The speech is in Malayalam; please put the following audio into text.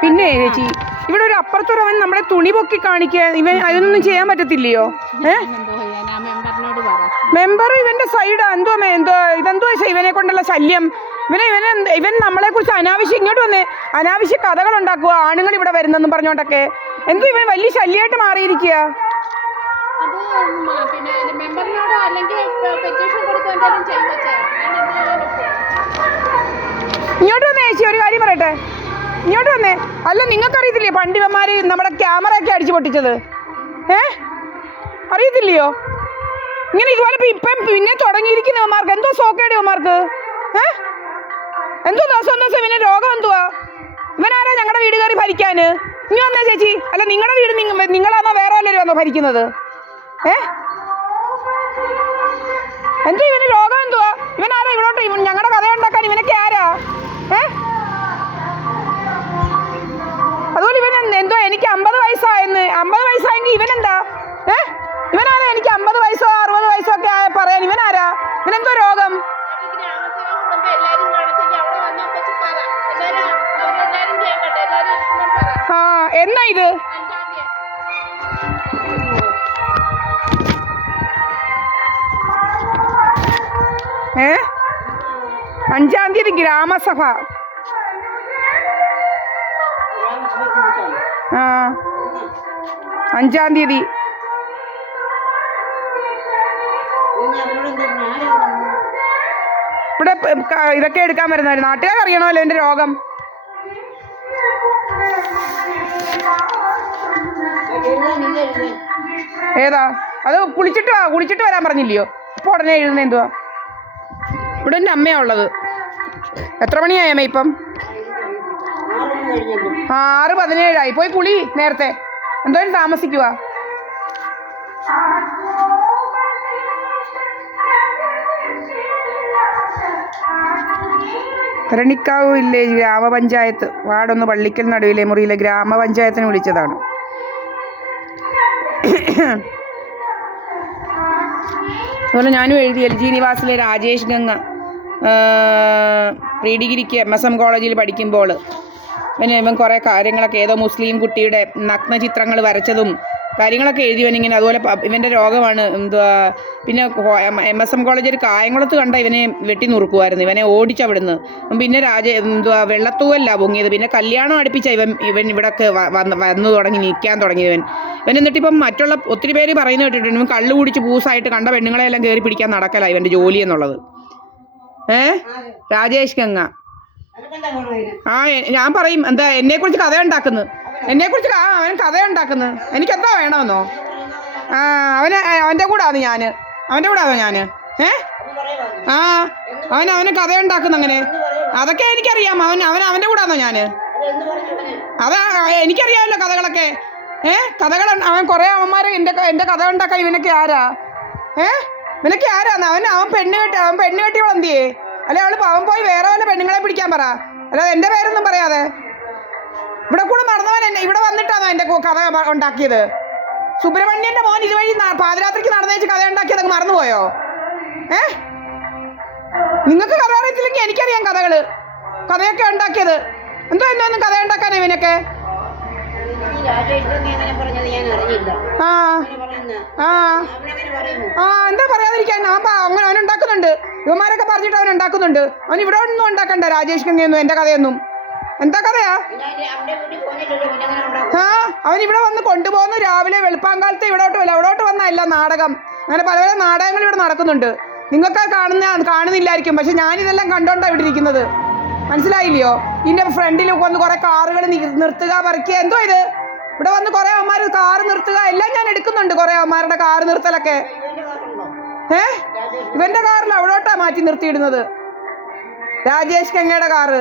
പിന്നെ ചേച്ചി ഇവിടെ ഒരു അപ്പുറത്തൊരവൻ നമ്മുടെ തുണി പൊക്കി കാണിക്കാൻ അതൊന്നും ചെയ്യാൻ പറ്റത്തില്ലയോ? മെമ്പർ ഇവന്റെ സൈഡാ. ഇതെന്തോ ഇവനെ കൊണ്ടുള്ള ശല്യം. ഇവൻ നമ്മളെ കുറിച്ച് അനാവശ്യം ഇങ്ങോട്ട് വന്നേ അനാവശ്യ കഥകൾ ഉണ്ടാക്കുക, ആണുങ്ങൾ ഇവിടെ വരുന്നെന്നും പറഞ്ഞോണ്ടൊക്കെ. എന്തോ ഇവൻ വലിയ ശല്യമായിട്ട് മാറിയിരിക്കുക. ഇങ്ങോട്ട് വന്നേ ചേച്ചി, ഒരു കാര്യം പറയട്ടെ. ഇങ്ങോട്ട് വന്നേ. അല്ല, നിങ്ങൾക്കറിയത്തില്ലേ പണ്ടിവന്മാര് നമ്മുടെ ക്യാമറയൊക്കെ അടിച്ചു പൊട്ടിച്ചത്? അറിയത്തില്ലയോ? ഇങ്ങനെ ഇതുപോലെ ഇപ്പം പിന്നെ തുടങ്ങിയിരിക്കുന്നവന്മാർക്ക് എന്തോ സോക്കേടിയവന്മാർക്ക് എന്തോ ദിവസം ഇവന് രോഗം എന്തുവാ? ഇവനാരാ ഞങ്ങളുടെ വീട് കയറി ഭരിക്കാന്? ഇനി വന്നേ ചേച്ചി. അല്ല, നിങ്ങളുടെ വീട് നിങ്ങളാണോ വേറെ വല്ലവരും വന്നോ ഭരിക്കുന്നത്? എന്തോ ഇവന് രോഗം എന്തുവാ? ഇവനാരാ ഇവിടോട്ട് ഞങ്ങളുടെ കഥ ഉണ്ടാക്കാൻ? ഇവനൊക്കെ ആരാ? അതുപോലെ ഇവൻ എന്തോ എനിക്ക് 50 വയസ്സായെന്ന്. 50 വയസ്സായെങ്കിൽ ഇവനെന്താ? ഇവനാരാ എനിക്ക് 50 വയസ്സോ 60 വയസ്സോ ഒക്കെ പറയാൻ? ഇവനാരാ? ഇവനെന്തോ രോഗം? എന്നാ ഇത്? 5-ാം തീയതി ഗ്രാമസഭ. 5-ാം തീയതി. ഇവിടെ ഇതൊക്കെ എടുക്കാൻ വരുന്നവര് നാട്ടുകാർ അറിയണമല്ലോ എന്റെ രോഗം. ഏതാ അത്? കുളിച്ചിട്ട് വരാൻ പറഞ്ഞില്ലയോ? ഇപ്പൊ ഉടനെ എഴുതുന്ന എന്തുവാ? ഇവിടെ എൻ്റെ അമ്മയാ ഉള്ളത്. എത്ര മണിയായി അമ്മ ഇപ്പം? 6:17 പോയി കുളി നേരത്തെ. എന്തോരം താമസിക്കുക? ഭരണിക്കാവ് വില്ലേജ് ഗ്രാമപഞ്ചായത്ത് വാർഡ് 1 പള്ളിക്കൽ നടുവിലെ മുറിയിലെ ഗ്രാമപഞ്ചായത്തിന് വിളിച്ചതാണ്. അതുപോലെ ഞാനും എഴുതി. LG നിവാസിലെ രാജേഷ് ഗംഗ പ്രീ ഡിഗ്രിക്ക് MSM കോളേജിൽ പഠിക്കുമ്പോൾ ഇവൻ കുറേ കാര്യങ്ങളൊക്കെ ഏതോ മുസ്ലിം കുട്ടിയുടെ നഗ്നചിത്രങ്ങൾ വരച്ചതും കാര്യങ്ങളൊക്കെ എഴുതിയവനിങ്ങനെ. അതുപോലെ ഇവൻ്റെ രോഗമാണ് എന്തുവാ. പിന്നെ MSM കോളേജ് ഒരു കായംകുളത്ത് കണ്ട ഇവനെ വെട്ടി നുറുക്കുമായിരുന്നു. ഇവനെ ഓടിച്ചവിടുന്ന്. പിന്നെ എന്തുവാ വെള്ളത്തൂവല്ല പൊങ്ങിയത്. പിന്നെ കല്യാണം അടുപ്പിച്ച ഇവൻ ഇവിടെയൊക്കെ വന്നു തുടങ്ങി നിൽക്കാൻ തുടങ്ങിയവൻ. എന്നിട്ടിപ്പം മറ്റുള്ള ഒത്തിരി പേര് പറയുന്നത് കേട്ടിട്ടുണ്ട് ഇവൻ കള്ളു കുടിച്ച് പൂസായിട്ട് കണ്ട പെണ്ണുങ്ങളെല്ലാം കയറി പിടിക്കാൻ നടക്കല ഇവൻ്റെ ജോലി എന്നുള്ളത്. രാജേഷ് ഗംഗ. ഞാൻ പറയും എന്താ എന്നെക്കുറിച്ച് കഥ ഉണ്ടാക്കുന്നു. അവൻ കഥ ഉണ്ടാക്കുന്നു. എനിക്കെന്താ വേണമെന്നോ? അവൻ്റെ കൂടാന്ന് ഞാന്. അവൻ്റെ കൂടാന്നോ ഞാന്? അവന് കഥ ഉണ്ടാക്കുന്നു. അങ്ങനെ അതൊക്കെ എനിക്കറിയാം. അവൻ്റെ കൂടാന്നോ ഞാന്? അതാ എനിക്കറിയാമല്ലോ കഥകളൊക്കെ. കഥകൾ അവൻ കുറേ അവന്മാരെ എൻ്റെ കഥ ഉണ്ടാക്കാൻ ഇവനൊക്കെ ആരാ? ഇവനൊക്കെ ആരാന്ന്? അവൻ പെണ്ണ് കെട്ടിയവൾ എന്തിയേ? അല്ലെ അവൻ പോയി വേറെ വല്ല പെണ്ണുങ്ങളെ പിടിക്കാൻ പറ. അല്ലാതെ എൻ്റെ പേരൊന്നും പറയാതെ. ഇവിടെ കൂടെ നടന്നവൻ ഇവിടെ വന്നിട്ടാണോ എൻ്റെ കഥ ഉണ്ടാക്കിയത്? സുബ്രഹ്മണ്യൻ്റെ മോൻ ഇതുവഴി പാതിരാത്രിക്ക് നടന്നേച്ച് കഥ ഉണ്ടാക്കിയത് അങ്ങ് മറന്നുപോയോ? നിങ്ങൾക്ക് കഥ അറിയത്തില്ലെങ്കിൽ എനിക്കറിയാം കഥയൊക്കെ ഉണ്ടാക്കിയത്. എന്തോന്നും കഥ ഉണ്ടാക്കാനോ ഇവനൊക്കെ? എന്താ പറയാതിരിക്കാൻ? അവനുണ്ടാക്കുന്നുണ്ട്. ഇവന്മാരൊക്കെ പറഞ്ഞിട്ട് അവനുണ്ടാക്കുന്നുണ്ട്. അവൻ ഇവിടെ ഒന്നും ഉണ്ടാക്കണ്ട. രാജേഷ് ഗംഗയൊന്നും എൻ്റെ കഥയൊന്നും. എന്താ കഥയാ? അവൻ ഇവിടെ വന്ന് കൊണ്ടുപോകുന്നു. രാവിലെ വെളുപ്പാങ്കാലത്ത് ഇവിടോട്ട് വന്നല്ല നാടകം. അങ്ങനെ പല പല നാടകങ്ങൾ ഇവിടെ നടക്കുന്നുണ്ട്. നിങ്ങൾക്ക് കാണുന്നില്ലായിരിക്കും. പക്ഷെ ഞാനിതെല്ലാം കണ്ടോണ്ടാണ് ഇവിടെ ഇരിക്കുന്നത്. മനസ്സിലായില്ലയോ? ഇതിൻ്റെ ഫ്രണ്ടിൽ വന്ന് കുറേ കാറുകൾ നിർത്തുക, പറിക്കുക. എന്തോ ഇത്? ഇവിടെ വന്ന് കുറേ അവന്മാർ കാറ് നിർത്തുക എല്ലാം ഞാൻ എടുക്കുന്നുണ്ട്. കുറേ അവന്മാരുടെ കാറ് നിർത്തലൊക്കെ. ഇവന്റെ കാറിൽ അവിടോട്ടാ മാറ്റി നിർത്തിയിടുന്നത്. രാജേഷ് ഗംഗയുടെ കാറ്.